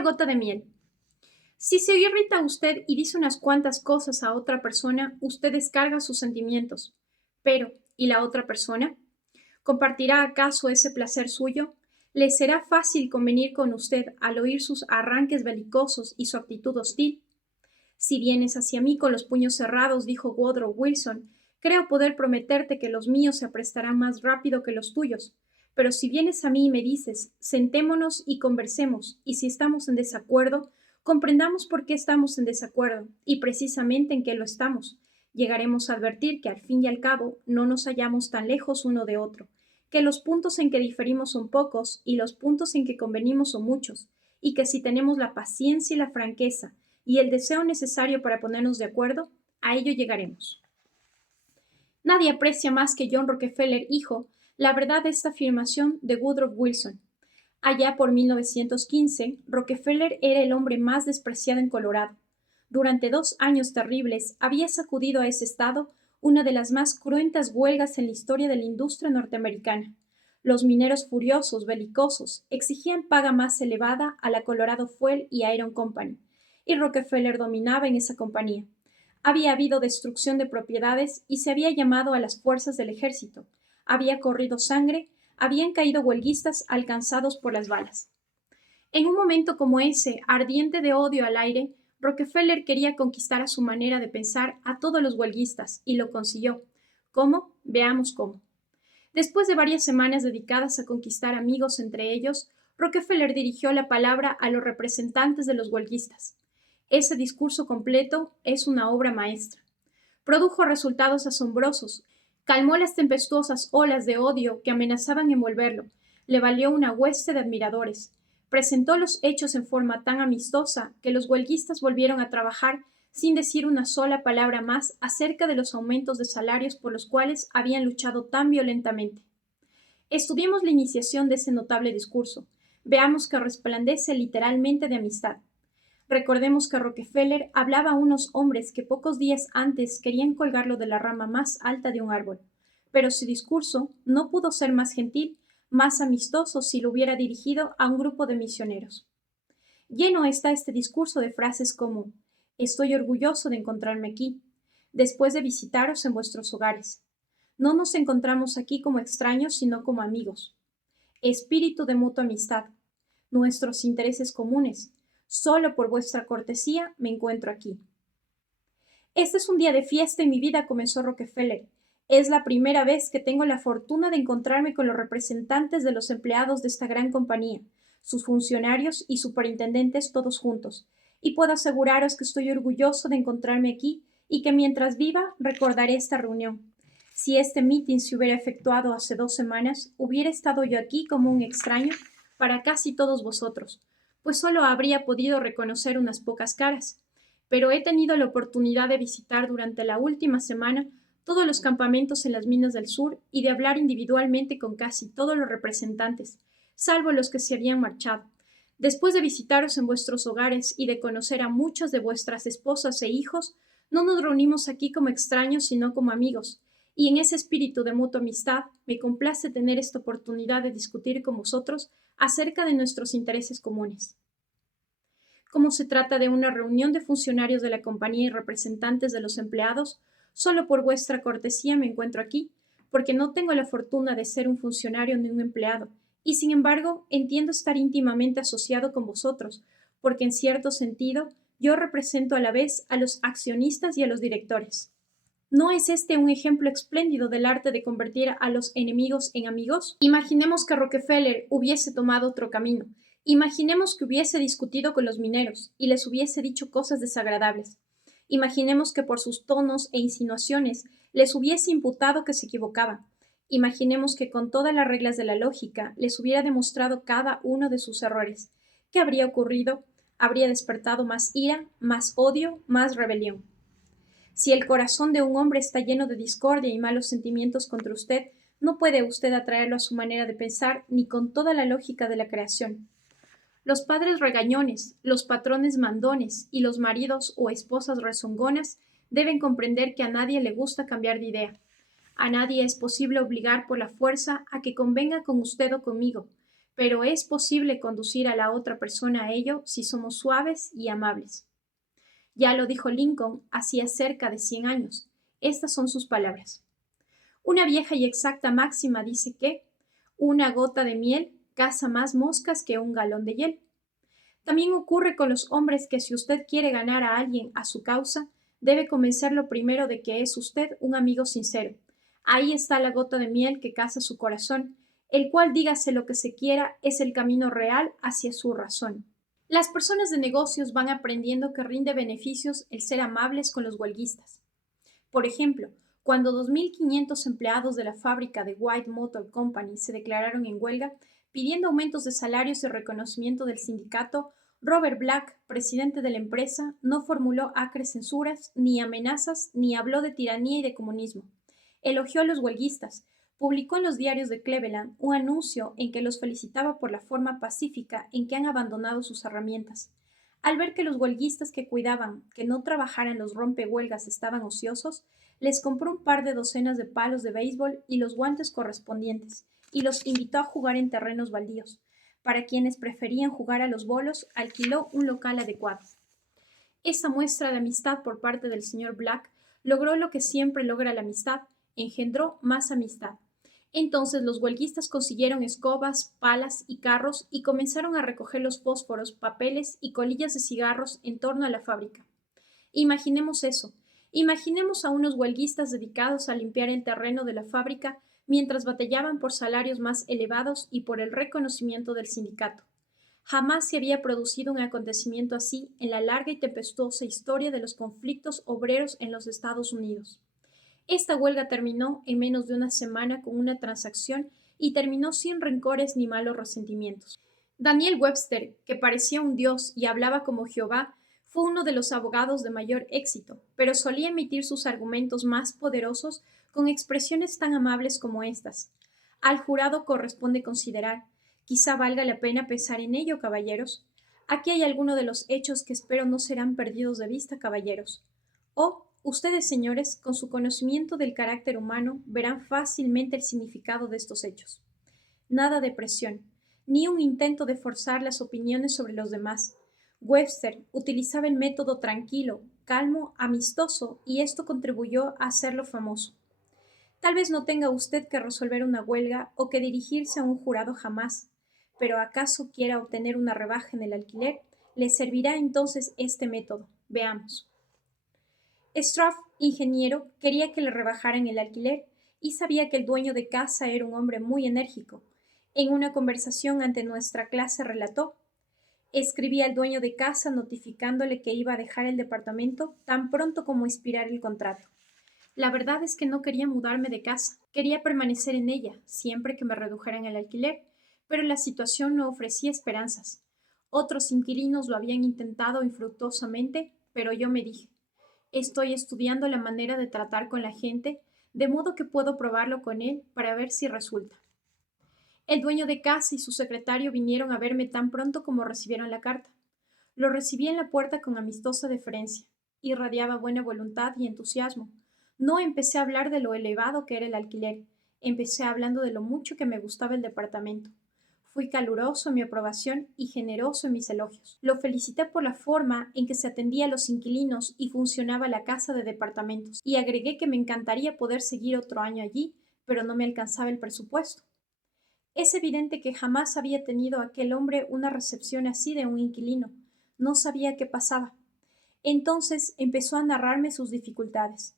Una gota de miel. Si se irrita usted y dice unas cuantas cosas a otra persona, usted descarga sus sentimientos. Pero, ¿y la otra persona? ¿Compartirá acaso ese placer suyo? ¿Le será fácil convenir con usted al oír sus arranques belicosos y su actitud hostil? Si vienes hacia mí con los puños cerrados, dijo Woodrow Wilson, creo poder prometerte que los míos se aprestarán más rápido que los tuyos. Pero si vienes a mí y me dices, sentémonos y conversemos, y si estamos en desacuerdo, comprendamos por qué estamos en desacuerdo, y precisamente en qué lo estamos. Llegaremos a advertir que al fin y al cabo no nos hallamos tan lejos uno de otro, que los puntos en que diferimos son pocos y los puntos en que convenimos son muchos, y que si tenemos la paciencia y la franqueza y el deseo necesario para ponernos de acuerdo, a ello llegaremos. Nadie aprecia más que John Rockefeller, hijo, la verdad de esta afirmación de Woodrow Wilson. Allá por 1915, Rockefeller era el hombre más despreciado en Colorado. Durante 2 años terribles había sacudido a ese estado una de las más cruentas huelgas en la historia de la industria norteamericana. Los mineros furiosos, belicosos, exigían paga más elevada a la Colorado Fuel y Iron Company, y Rockefeller dominaba en esa compañía. Había habido destrucción de propiedades y se había llamado a las fuerzas del ejército. Había corrido sangre, habían caído huelguistas alcanzados por las balas. En un momento como ese, ardiente de odio al aire, Rockefeller quería conquistar a su manera de pensar a todos los huelguistas, y lo consiguió. ¿Cómo? Veamos cómo. Después de varias semanas dedicadas a conquistar amigos entre ellos, Rockefeller dirigió la palabra a los representantes de los huelguistas. Ese discurso completo es una obra maestra. Produjo resultados asombrosos, calmó las tempestuosas olas de odio que amenazaban envolverlo, le valió una hueste de admiradores, presentó los hechos en forma tan amistosa que los huelguistas volvieron a trabajar sin decir una sola palabra más acerca de los aumentos de salarios por los cuales habían luchado tan violentamente. Estudiemos la iniciación de ese notable discurso. Veamos que resplandece literalmente de amistad. Recordemos que Rockefeller hablaba a unos hombres que pocos días antes querían colgarlo de la rama más alta de un árbol, pero su discurso no pudo ser más gentil, más amistoso si lo hubiera dirigido a un grupo de misioneros. Lleno está este discurso de frases como «Estoy orgulloso de encontrarme aquí», «Después de visitaros en vuestros hogares», «No nos encontramos aquí como extraños, sino como amigos», «Espíritu de mutua amistad», «Nuestros intereses comunes», «Solo por vuestra cortesía me encuentro aquí». «Este es un día de fiesta en mi vida», comenzó Rockefeller. «Es la primera vez que tengo la fortuna de encontrarme con los representantes de los empleados de esta gran compañía, sus funcionarios y superintendentes todos juntos, y puedo aseguraros que estoy orgulloso de encontrarme aquí y que mientras viva recordaré esta reunión. Si este meeting se hubiera efectuado hace 2 semanas, hubiera estado yo aquí como un extraño para casi todos vosotros, pues solo habría podido reconocer unas pocas caras. Pero he tenido la oportunidad de visitar durante la última semana todos los campamentos en las minas del sur y de hablar individualmente con casi todos los representantes, salvo los que se habían marchado. Después de visitaros en vuestros hogares y de conocer a muchas de vuestras esposas e hijos, no nos reunimos aquí como extraños, sino como amigos, y en ese espíritu de mutua amistad me complace tener esta oportunidad de discutir con vosotros acerca de nuestros intereses comunes. Como se trata de una reunión de funcionarios de la compañía y representantes de los empleados, solo por vuestra cortesía me encuentro aquí, porque no tengo la fortuna de ser un funcionario ni un empleado, y sin embargo entiendo estar íntimamente asociado con vosotros, porque en cierto sentido yo represento a la vez a los accionistas y a los directores. ¿No es este un ejemplo espléndido del arte de convertir a los enemigos en amigos? Imaginemos que Rockefeller hubiese tomado otro camino. Imaginemos que hubiese discutido con los mineros y les hubiese dicho cosas desagradables. Imaginemos que por sus tonos e insinuaciones les hubiese imputado que se equivocaban. Imaginemos que con todas las reglas de la lógica les hubiera demostrado cada uno de sus errores. ¿Qué habría ocurrido? Habría despertado más ira, más odio, más rebelión. Si el corazón de un hombre está lleno de discordia y malos sentimientos contra usted, no puede usted atraerlo a su manera de pensar ni con toda la lógica de la creación. Los padres regañones, los patrones mandones y los maridos o esposas rezongonas deben comprender que a nadie le gusta cambiar de idea. A nadie es posible obligar por la fuerza a que convenga con usted o conmigo, pero es posible conducir a la otra persona a ello si somos suaves y amables. Ya lo dijo Lincoln hacía cerca de 100 años. Estas son sus palabras. Una vieja y exacta máxima dice que una gota de miel caza más moscas que un galón de hiel. También ocurre con los hombres que si usted quiere ganar a alguien a su causa, debe convencerlo primero de que es usted un amigo sincero. Ahí está la gota de miel que caza su corazón, el cual, dígase lo que se quiera, es el camino real hacia su razón. Las personas de negocios van aprendiendo que rinde beneficios el ser amables con los huelguistas. Por ejemplo, cuando 2.500 empleados de la fábrica de White Motor Company se declararon en huelga, pidiendo aumentos de salarios y reconocimiento del sindicato, Robert Black, presidente de la empresa, no formuló acres censuras, ni amenazas, ni habló de tiranía y de comunismo. Elogió a los huelguistas, publicó en los diarios de Cleveland un anuncio en que los felicitaba por la forma pacífica en que han abandonado sus herramientas. Al ver que los huelguistas que cuidaban que no trabajaran los rompehuelgas estaban ociosos, les compró un par de docenas de palos de béisbol y los guantes correspondientes, y los invitó a jugar en terrenos baldíos. Para quienes preferían jugar a los bolos, alquiló un local adecuado. Esta muestra de amistad por parte del señor Black logró lo que siempre logra la amistad, engendró más amistad. Entonces los huelguistas consiguieron escobas, palas y carros y comenzaron a recoger los fósforos, papeles y colillas de cigarros en torno a la fábrica. Imaginemos eso. Imaginemos a unos huelguistas dedicados a limpiar el terreno de la fábrica mientras batallaban por salarios más elevados y por el reconocimiento del sindicato. Jamás se había producido un acontecimiento así en la larga y tempestuosa historia de los conflictos obreros en los Estados Unidos. Esta huelga terminó en menos de una semana con una transacción y terminó sin rencores ni malos resentimientos. Daniel Webster, que parecía un dios y hablaba como Jehová, fue uno de los abogados de mayor éxito, pero solía emitir sus argumentos más poderosos con expresiones tan amables como estas. Al jurado corresponde considerar, quizá valga la pena pensar en ello, caballeros. Aquí hay algunos de los hechos que espero no serán perdidos de vista, caballeros. O, ustedes, señores, con su conocimiento del carácter humano, verán fácilmente el significado de estos hechos. Nada de presión, ni un intento de forzar las opiniones sobre los demás. Webster utilizaba el método tranquilo, calmo, amistoso, y esto contribuyó a hacerlo famoso. Tal vez no tenga usted que resolver una huelga o que dirigirse a un jurado jamás, pero acaso quiera obtener una rebaja en el alquiler, le servirá entonces este método. Veamos. Struff, ingeniero, quería que le rebajaran el alquiler y sabía que el dueño de casa era un hombre muy enérgico. En una conversación ante nuestra clase relató: escribí al dueño de casa notificándole que iba a dejar el departamento tan pronto como expirar el contrato. La verdad es que no quería mudarme de casa, quería permanecer en ella, siempre que me redujeran el alquiler, pero la situación no ofrecía esperanzas. Otros inquilinos lo habían intentado infructuosamente, pero yo me dije, estoy estudiando la manera de tratar con la gente, de modo que puedo probarlo con él para ver si resulta. El dueño de casa y su secretario vinieron a verme tan pronto como recibieron la carta. Lo recibí en la puerta con amistosa deferencia. Irradiaba buena voluntad y entusiasmo. No empecé a hablar de lo elevado que era el alquiler. Empecé hablando de lo mucho que me gustaba el departamento. Fui caluroso en mi aprobación y generoso en mis elogios. Lo felicité por la forma en que se atendía a los inquilinos y funcionaba la casa de departamentos, y agregué que me encantaría poder seguir otro año allí, pero no me alcanzaba el presupuesto. Es evidente que jamás había tenido aquel hombre una recepción así de un inquilino. No sabía qué pasaba. Entonces empezó a narrarme sus dificultades.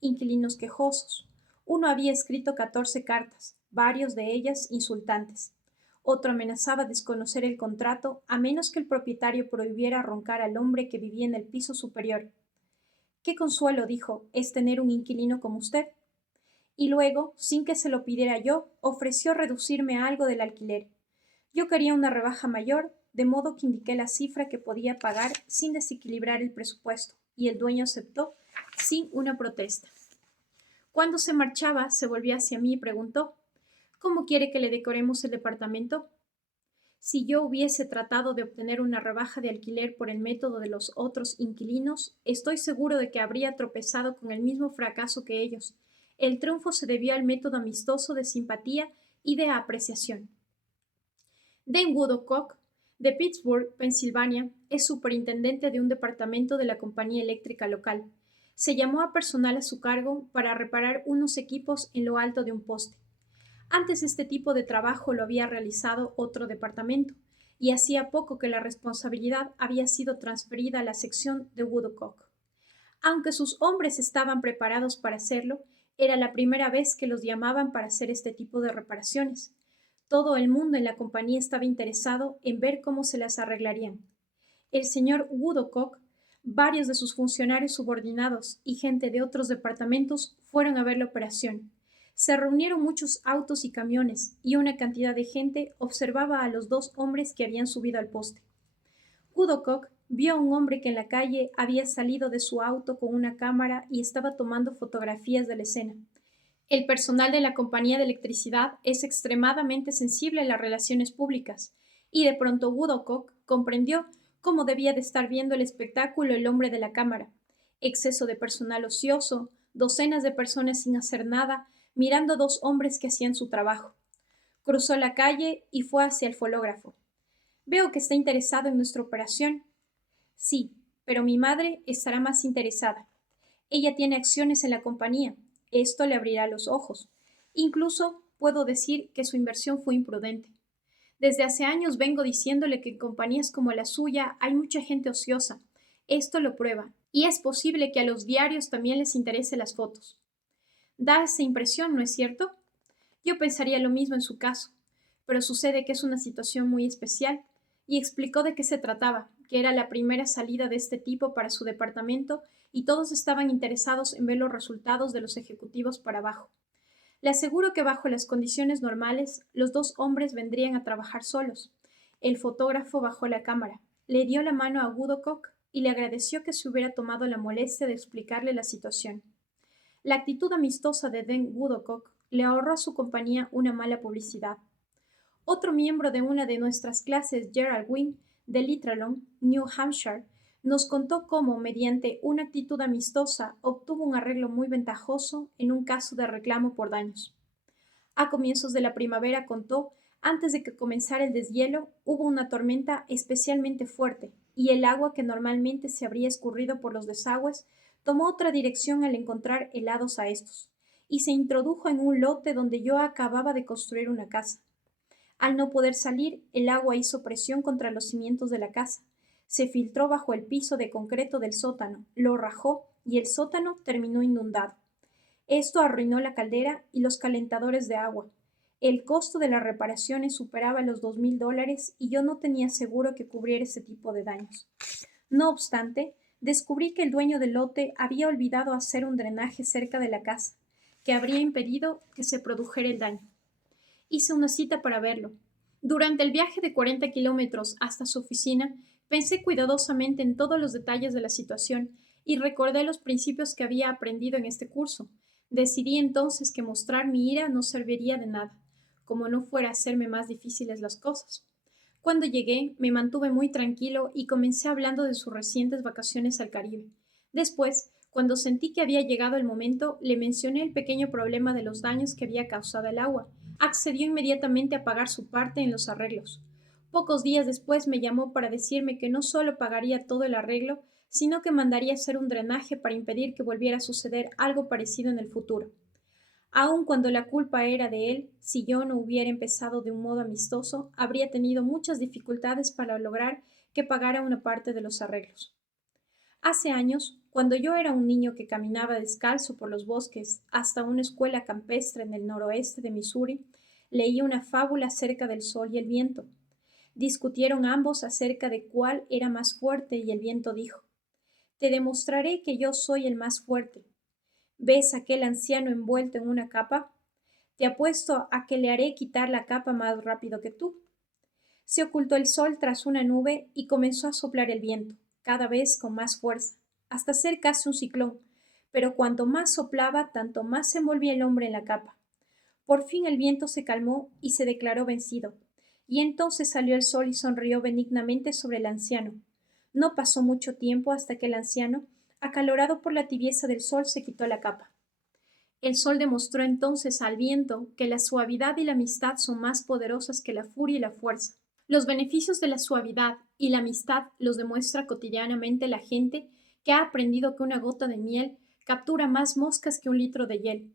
Inquilinos quejosos. Uno había escrito 14 cartas, varios de ellas insultantes. Otro amenazaba desconocer el contrato a menos que el propietario prohibiera roncar al hombre que vivía en el piso superior. Qué consuelo, dijo, es tener un inquilino como usted. Y luego, sin que se lo pidiera yo, ofreció reducirme algo del alquiler. Yo quería una rebaja mayor, de modo que indiqué la cifra que podía pagar sin desequilibrar el presupuesto, y el dueño aceptó sin una protesta. Cuando se marchaba, se volvió hacia mí y preguntó, ¿cómo quiere que le decoremos el departamento? Si yo hubiese tratado de obtener una rebaja de alquiler por el método de los otros inquilinos, estoy seguro de que habría tropezado con el mismo fracaso que ellos. El triunfo se debió al método amistoso de simpatía y de apreciación. Dan Woodcock, de Pittsburgh, Pensilvania, es superintendente de un departamento de la compañía eléctrica local. Se llamó a personal a su cargo para reparar unos equipos en lo alto de un poste. Antes este tipo de trabajo lo había realizado otro departamento, y hacía poco que la responsabilidad había sido transferida a la sección de Woodcock. Aunque sus hombres estaban preparados para hacerlo, era la primera vez que los llamaban para hacer este tipo de reparaciones. Todo el mundo en la compañía estaba interesado en ver cómo se las arreglarían. El señor Woodcock, varios de sus funcionarios subordinados y gente de otros departamentos fueron a ver la operación. Se reunieron muchos autos y camiones, y una cantidad de gente observaba a los dos hombres que habían subido al poste. Woodcock vio a un hombre que en la calle había salido de su auto con una cámara y estaba tomando fotografías de la escena. El personal de la compañía de electricidad es extremadamente sensible a las relaciones públicas, y de pronto Woodcock comprendió cómo debía de estar viendo el espectáculo el hombre de la cámara. Exceso de personal ocioso, docenas de personas sin hacer nada, mirando a dos hombres que hacían su trabajo. Cruzó la calle y fue hacia el fonógrafo. Veo que está interesado en nuestra operación. Sí, pero mi madre estará más interesada. Ella tiene acciones en la compañía. Esto le abrirá los ojos. Incluso puedo decir que su inversión fue imprudente. Desde hace años vengo diciéndole que en compañías como la suya hay mucha gente ociosa. Esto lo prueba. Y es posible que a los diarios también les interese las fotos. Da esa impresión, ¿no es cierto? Yo pensaría lo mismo en su caso, pero sucede que es una situación muy especial, y explicó de qué se trataba, que era la primera salida de este tipo para su departamento y todos estaban interesados en ver los resultados de los ejecutivos para abajo. Le aseguro que bajo las condiciones normales, los dos hombres vendrían a trabajar solos. El fotógrafo bajó la cámara, le dio la mano a Woodcock y le agradeció que se hubiera tomado la molestia de explicarle la situación. La actitud amistosa de Dan Woodcock le ahorró a su compañía una mala publicidad. Otro miembro de una de nuestras clases, Gerald Wynne, de Littleton, New Hampshire, nos contó cómo, mediante una actitud amistosa, obtuvo un arreglo muy ventajoso en un caso de reclamo por daños. A comienzos de la primavera, contó, antes de que comenzara el deshielo, hubo una tormenta especialmente fuerte, y el agua que normalmente se habría escurrido por los desagües tomó otra dirección al encontrar helados a estos, y se introdujo en un lote donde yo acababa de construir una casa. Al no poder salir, el agua hizo presión contra los cimientos de la casa. Se filtró bajo el piso de concreto del sótano, lo rajó y el sótano terminó inundado. Esto arruinó la caldera y los calentadores de agua. El costo de las reparaciones superaba los $2,000 y yo no tenía seguro que cubriera ese tipo de daños. No obstante, descubrí que el dueño del lote había olvidado hacer un drenaje cerca de la casa, que habría impedido que se produjera el daño. Hice una cita para verlo. Durante el viaje de 40 kilómetros hasta su oficina, pensé cuidadosamente en todos los detalles de la situación y recordé los principios que había aprendido en este curso. Decidí entonces que mostrar mi ira no serviría de nada, como no fuera a hacerme más difíciles las cosas. Cuando llegué, me mantuve muy tranquilo y comencé hablando de sus recientes vacaciones al Caribe. Después, cuando sentí que había llegado el momento, le mencioné el pequeño problema de los daños que había causado el agua. Accedió inmediatamente a pagar su parte en los arreglos. Pocos días después me llamó para decirme que no solo pagaría todo el arreglo, sino que mandaría hacer un drenaje para impedir que volviera a suceder algo parecido en el futuro. Aun cuando la culpa era de él, si yo no hubiera empezado de un modo amistoso, habría tenido muchas dificultades para lograr que pagara una parte de los arreglos. Hace años, cuando yo era un niño que caminaba descalzo por los bosques hasta una escuela campestre en el noroeste de Missouri, leí una fábula acerca del sol y el viento. Discutieron ambos acerca de cuál era más fuerte y el viento dijo: Te demostraré que yo soy el más fuerte. ¿Ves a aquel anciano envuelto en una capa? Te apuesto a que le haré quitar la capa más rápido que tú. Se ocultó el sol tras una nube y comenzó a soplar el viento, cada vez con más fuerza, hasta ser casi un ciclón, pero cuanto más soplaba, tanto más se envolvía el hombre en la capa. Por fin el viento se calmó y se declaró vencido, y entonces salió el sol y sonrió benignamente sobre el anciano. No pasó mucho tiempo hasta que el anciano, acalorado por la tibieza del sol, se quitó la capa. El sol demostró entonces al viento que la suavidad y la amistad son más poderosas que la furia y la fuerza. Los beneficios de la suavidad y la amistad los demuestra cotidianamente la gente que ha aprendido que una gota de miel captura más moscas que un litro de hiel.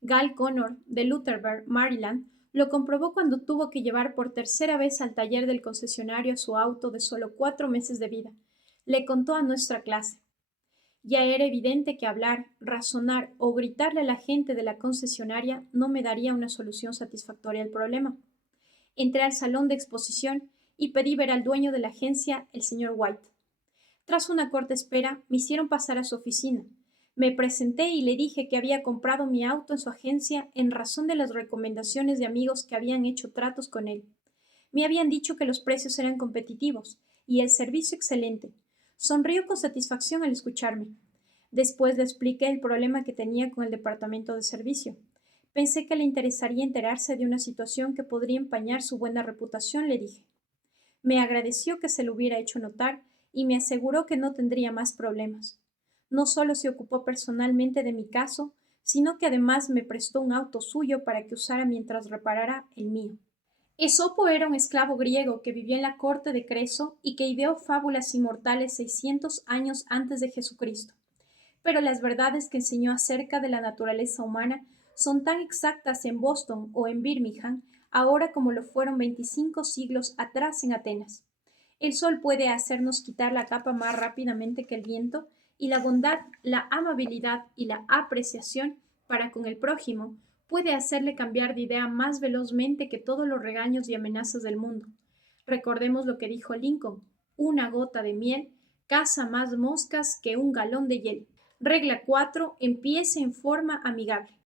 Gal Connor, de Lutherburg, Maryland, lo comprobó cuando tuvo que llevar por tercera vez al taller del concesionario a su auto de solo 4 meses de vida. Le contó a nuestra clase. Ya era evidente que hablar, razonar o gritarle a la gente de la concesionaria no me daría una solución satisfactoria al problema. Entré al salón de exposición y pedí ver al dueño de la agencia, el señor White. Tras una corta espera, me hicieron pasar a su oficina. Me presenté y le dije que había comprado mi auto en su agencia en razón de las recomendaciones de amigos que habían hecho tratos con él. Me habían dicho que los precios eran competitivos y el servicio excelente. Sonrió con satisfacción al escucharme. Después le expliqué el problema que tenía con el departamento de servicio. Pensé que le interesaría enterarse de una situación que podría empañar su buena reputación, le dije. Me agradeció que se lo hubiera hecho notar y me aseguró que no tendría más problemas. No solo se ocupó personalmente de mi caso, sino que además me prestó un auto suyo para que usara mientras reparara el mío. Esopo era un esclavo griego que vivió en la corte de Creso y que ideó fábulas inmortales 600 años antes de Jesucristo. Pero las verdades que enseñó acerca de la naturaleza humana son tan exactas en Boston o en Birmingham ahora como lo fueron 25 siglos atrás en Atenas. El sol puede hacernos quitar la capa más rápidamente que el viento, y la bondad, la amabilidad y la apreciación para con el prójimo puede hacerle cambiar de idea más velozmente que todos los regaños y amenazas del mundo. Recordemos lo que dijo Lincoln: una gota de miel caza más moscas que un galón de hiel. Regla 4. Empiece en forma amigable.